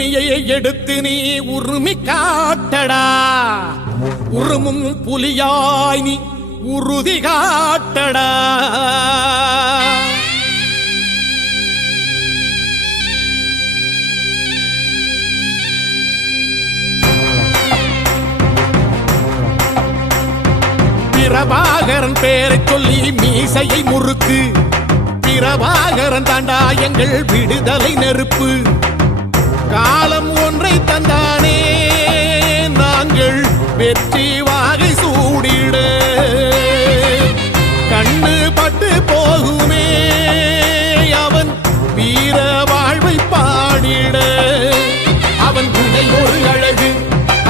உரிமையை எடுத்து நீ உரிமை காட்டடா. உருமும் புலியாய் நீ உறுதி காட்டடா. பிரபாகரன் பேரை சொல்லி மீசையை முறுக்கு. பிரபாகரன் தாண்டா எங்கள் விடுதலை நெருப்பு. காலம் ஒன்றை தந்தானே நாங்கள் வெற்றி வாகை சூடிட. கண்ணு பட்டு போகுமே அவன் வீர வாழ்வை பாடிட. அவன் குடை ஒரு அழகு,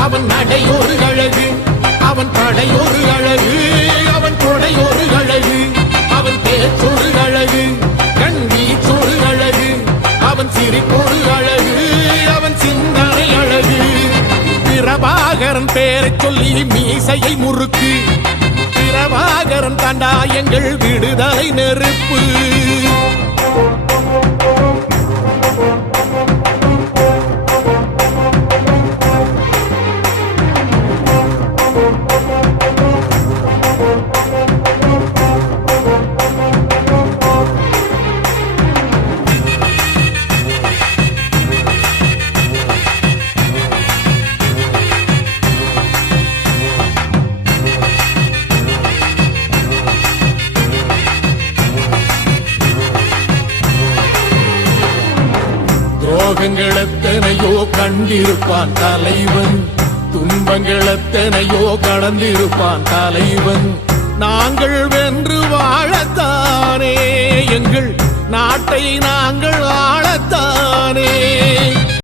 அவன் நடை ஒரு அழகு, அவன் படை ஒரு அழகு, அவன் கொடை ஒரு அழகு, அவன் பேச்சொரு அழகு, கண் வீச்சொரு அழகு, அவன் சிரிப்பொரு அழகு, அவன் சிந்தனை அழகு. பிரபாகரன் பேரை சொல்லி மீசையை முறுக்கு. பிரபாகரன் தாண்டா எங்கள் விடுதலை நெருப்பு. துரோகங்கள் எத்தனையோ கண்டிருப்பான் தலைவன். துன்பங்கள் எத்தனையோ கடந்திருப்பான் தலைவன். நாங்கள் வென்று வாழத்தானே எங்கள் நாட்டை நாங்கள்